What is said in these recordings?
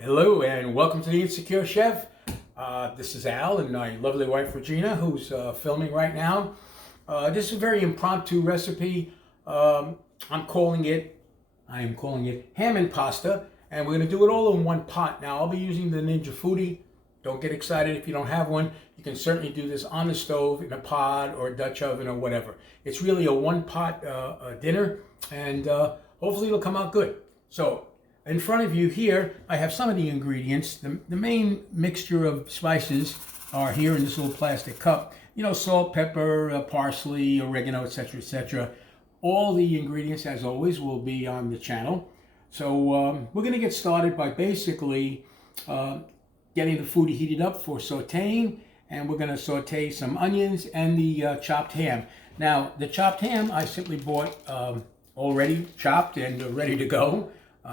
Hello and welcome to the Insecure Chef. This is Al and my lovely wife Regina, who's filming right now. This is a very impromptu recipe. I am calling it ham and pasta, and we're going to do it all in one pot. Now I'll be using the Ninja Foodi. Don't get excited if you don't have one. You can certainly do this on the stove, in a pot or a Dutch oven or whatever. It's really a one pot dinner, and hopefully it'll come out good. So in front of you here, I have some of the ingredients. The main mixture of spices are here in this little plastic cup. You know, salt, pepper, parsley, oregano, etc., etc. All the ingredients, as always, will be on the channel. So we're going to get started by basically getting the food heated up for sauteing, and we're going to saute some onions and the chopped ham. Now, the chopped ham I simply bought already chopped and ready to go.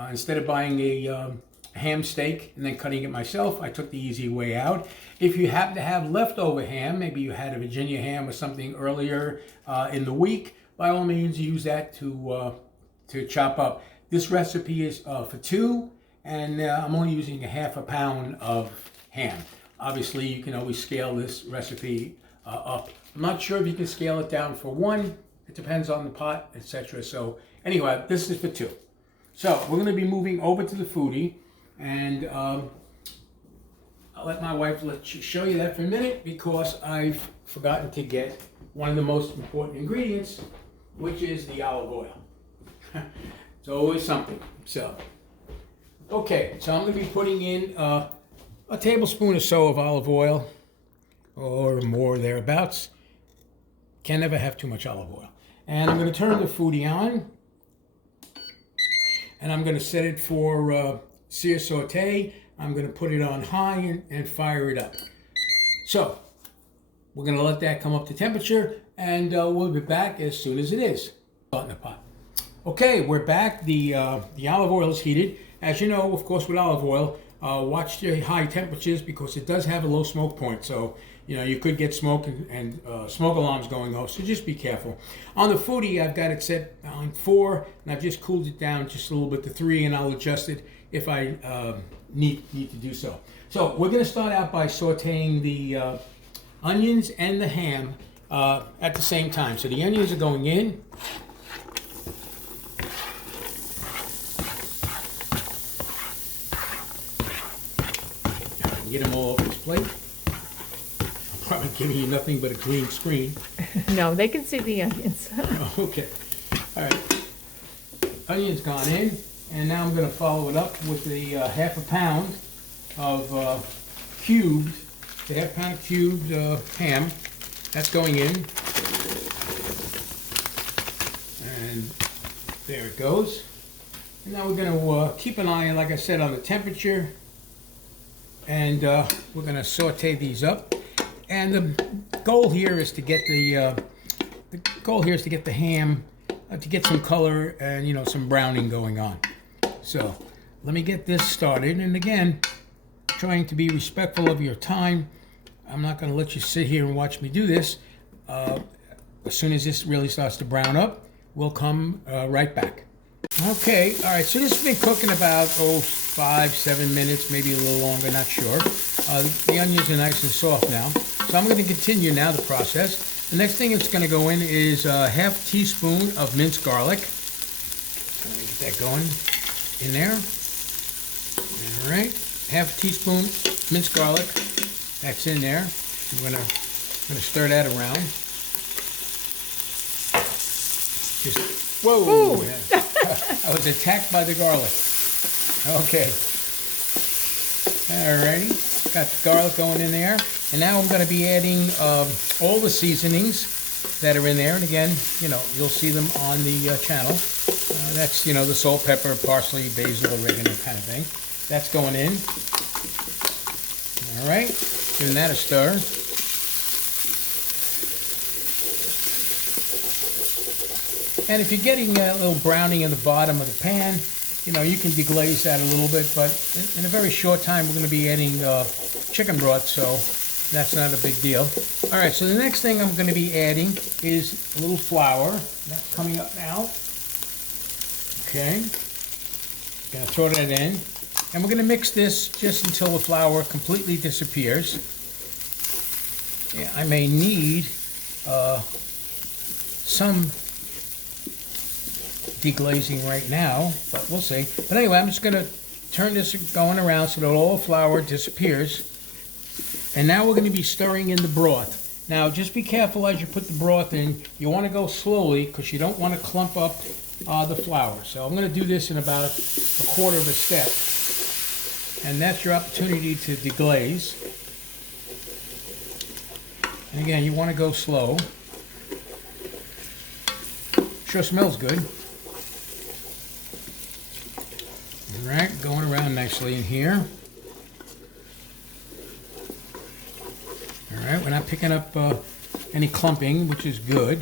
Instead of buying a ham steak and then cutting it myself, I took the easy way out. If you happen to have leftover ham, maybe you had a Virginia ham or something earlier in the week, by all means use that to chop up. This recipe is for two, and I'm only using a half a pound of ham. Obviously, you can always scale this recipe up. I'm not sure if you can scale it down for one. It depends on the pot, etc. So anyway, this is for two. So we're going to be moving over to the foodie, and I'll let my wife show you that for a minute, because I've forgotten to get one of the most important ingredients, which is the olive oil. It's always something. So, okay, so I'm going to be putting in a tablespoon or so of olive oil, or more thereabouts. Can never have too much olive oil. And I'm going to turn the foodie on. And I'm going to set it for sear saute. I'm going to put it on high and fire it up. So we're going to let that come up to temperature, and we'll be back as soon as it is. In the pot. Okay, we're back. The olive oil is heated. As you know, of course, with olive oil, watch the high temperatures, because it does have a low smoke point. So, you know, you could get smoke and smoke alarms going off. So just be careful. On the foodie, I've got it set on 4, and I've just cooled it down just a little bit to 3, and I'll adjust it if I need to do so. So we're going to start out by sauteing the onions and the ham at the same time. So the onions are going in. Get them all over this plate. I'm probably giving you nothing but a green screen. No, they can see the onions. Okay. All right. Onions gone in, and now I'm going to follow it up with the half a pound of cubed ham. That's going in. And there it goes. And now we're going to keep an eye, like I said, on the temperature. And we're going to saute these up, and the goal here is to get the ham to get some color and, you know, some browning going on. So let me get this started, and again, trying to be respectful of your time. I'm not going to let you sit here and watch me do this. As soon as this really starts to brown up, we'll come right back. Okay, all right, so this has been cooking about 5-7 minutes, maybe a little longer, not sure. The onions are nice and soft now. So I'm going to continue now the process. The next thing that's going to go in is a half teaspoon of minced garlic. Let me get that going in there. All right, half a teaspoon minced garlic. That's in there. I'm going to stir that around. Just, whoa! I was attacked by the garlic. Okay. Alrighty. Got the garlic going in there. And now I'm going to be adding all the seasonings that are in there. And again, you know, you'll see them on the channel. That's, you know, the salt, pepper, parsley, basil, oregano kind of thing. That's going in. Alright. Giving that a stir. And if you're getting a little browning in the bottom of the pan, you know, you can deglaze that a little bit, but in a very short time, we're going to be adding chicken broth, so that's not a big deal. All right, so the next thing I'm going to be adding is a little flour. That's coming up now. Okay. Going to throw that in. And we're going to mix this just until the flour completely disappears. Yeah, I may need some deglazing right now, but we'll see. But anyway, I'm just going to turn this going around so that all the flour disappears. And now we're going to be stirring in the broth. Now, just be careful as you put the broth in. You want to go slowly because you don't want to clump up the flour. So I'm going to do this in about a quarter of a step. And that's your opportunity to deglaze. And again, you want to go slow. Sure smells good. All right, going around nicely in here. All right, we're not picking up any clumping, which is good.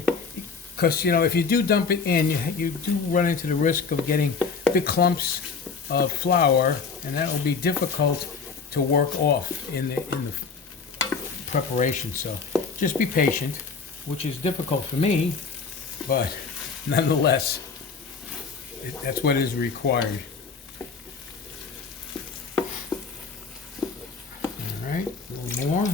Because, you know, if you do dump it in, you do run into the risk of getting big clumps of flour, and that will be difficult to work off in the preparation. So just be patient, which is difficult for me, but nonetheless, that's what is required. All right, a little more.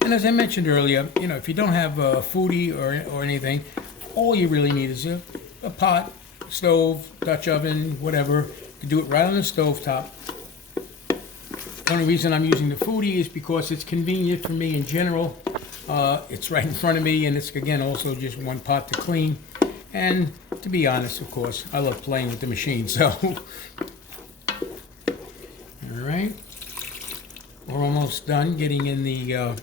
And as I mentioned earlier, you know, if you don't have a foodie or anything, all you really need is a pot, stove, Dutch oven, whatever. You can do it right on the stove top. The only reason I'm using the foodie is because it's convenient for me in general. It's right in front of me, and it's, again, also just one pot to clean. And to be honest, of course, I love playing with the machine, so. All right. We're almost done getting in the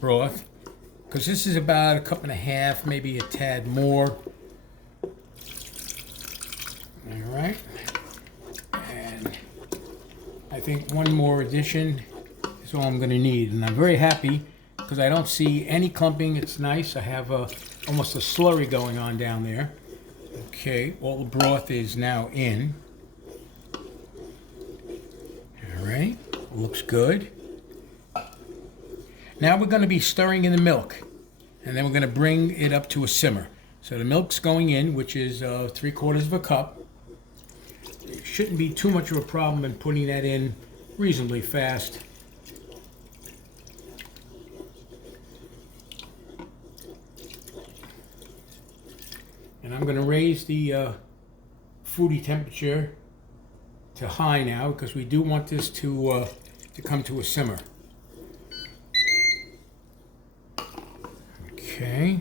broth, because this is about a cup and a half, maybe a tad more. All right, and I think one more addition is all I'm going to need, and I'm very happy because I don't see any clumping. It's nice. I have almost a slurry going on down there. Okay, all the broth is now in. All right, looks good. Now we're going to be stirring in the milk, and then we're going to bring it up to a simmer. So the milk's going in, which is 3/4 of a cup. It shouldn't be too much of a problem in putting that in reasonably fast. And I'm going to raise the foodie temperature to high now, because we do want this to come to a simmer. Okay.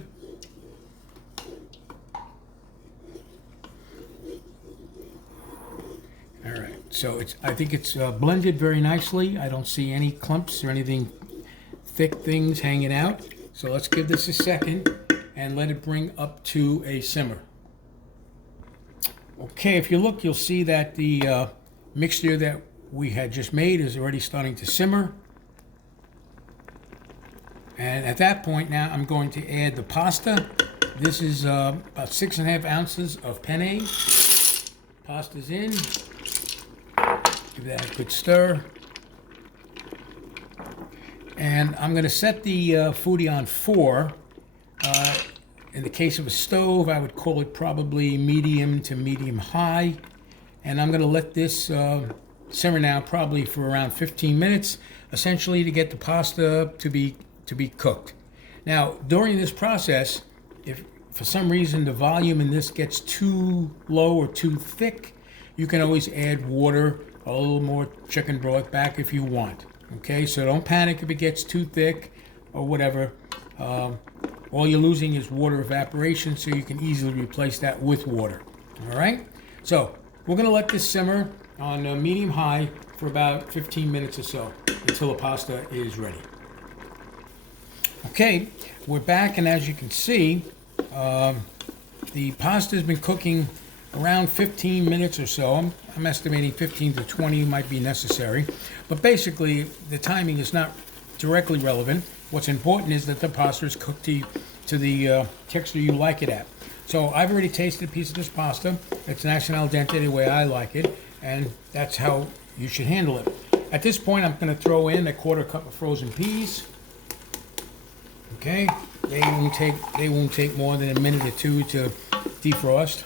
All right. So I think it's blended very nicely. I don't see any clumps or anything thick things hanging out. So let's give this a second and let it bring up to a simmer. Okay, if you look, you'll see that the mixture that we had just made is already starting to simmer. And at that point now, I'm going to add the pasta. This is about 6½ ounces of penne. Pasta's in. Give that a good stir. And I'm going to set the foodie on 4. In the case of a stove, I would call it probably medium to medium high. And I'm going to let this simmer now probably for around 15 minutes, essentially to get the pasta to be cooked. Now, during this process, if for some reason the volume in this gets too low or too thick, you can always add water, a little more chicken broth back if you want. Okay, so don't panic if it gets too thick or whatever. All you're losing is water evaporation, so you can easily replace that with water. All right, so we're going to let this simmer on medium high for about 15 minutes or so until the pasta is ready. Okay, we're back, and as you can see, the pasta has been cooking around 15 minutes or so. I'm estimating 15 to 20 might be necessary, but basically the timing is not directly relevant. What's important is that the pasta is cooked to the texture you like it at. So I've already tasted a piece of this pasta. It's nice and al dente the way I like it, and that's how you should handle it. At this point, I'm going to throw in a 1/4 cup of frozen peas. Okay, they won't take more than a minute or two to defrost.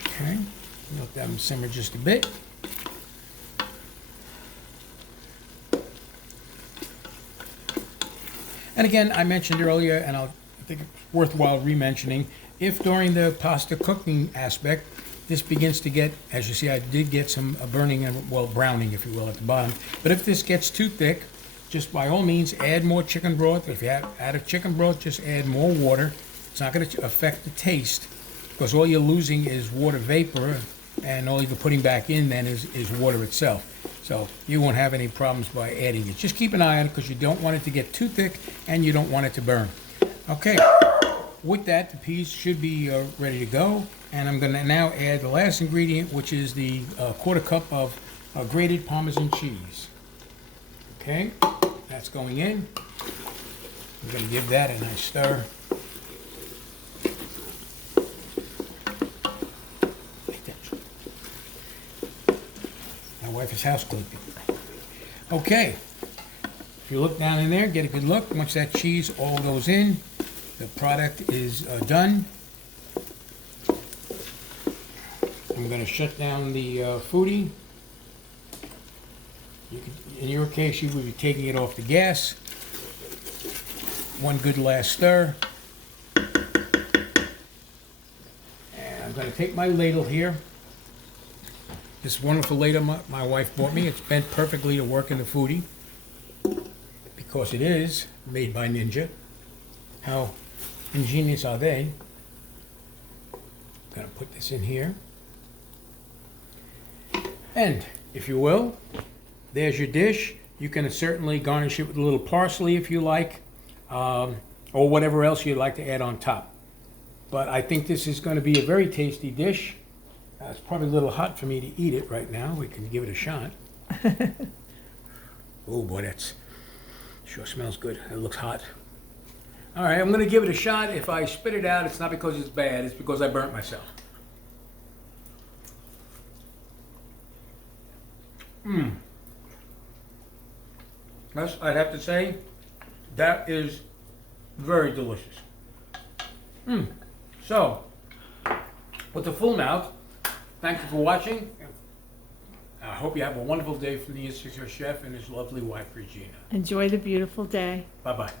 Okay, let them simmer just a bit. And again, I mentioned earlier, and I think it's worthwhile re-mentioning, if during the pasta cooking aspect, this begins to get, as you see, I did get some burning and, well, browning, if you will, at the bottom. But if this gets too thick, just by all means, add more chicken broth. If you have out of chicken broth, just add more water. It's not going to affect the taste, because all you're losing is water vapor, and all you're putting back in then is water itself. So you won't have any problems by adding it. Just keep an eye on it, because you don't want it to get too thick and you don't want it to burn. Okay, with that, the peas should be ready to go. And I'm going to now add the last ingredient, which is the quarter cup of grated Parmesan cheese. Okay, that's going in. I'm going to give that a nice stir. My wife is house cooking. Okay, if you look down in there, get a good look. Once that cheese all goes in, the product is done. I'm going to shut down the foodie. In your case, you would be taking it off the gas. One good last stir. And I'm going to take my ladle here. This wonderful ladle my wife bought me. It's bent perfectly to work in the foodie, because it is made by Ninja. How ingenious are they? I'm going to put this in here. And, if you will, there's your dish. You can certainly garnish it with a little parsley if you like, or whatever else you'd like to add on top. But I think this is going to be a very tasty dish. It's probably a little hot for me to eat it right now. We can give it a shot. Oh boy, that's sure smells good. It looks hot. All right, I'm going to give it a shot. If I spit it out, it's not because it's bad. It's because I burnt myself. Yes, I'd have to say, that is very delicious. So, with the full mouth, thank you for watching. I hope you have a wonderful day from the Insecure Chef and his lovely wife, Regina. Enjoy the beautiful day. Bye-bye.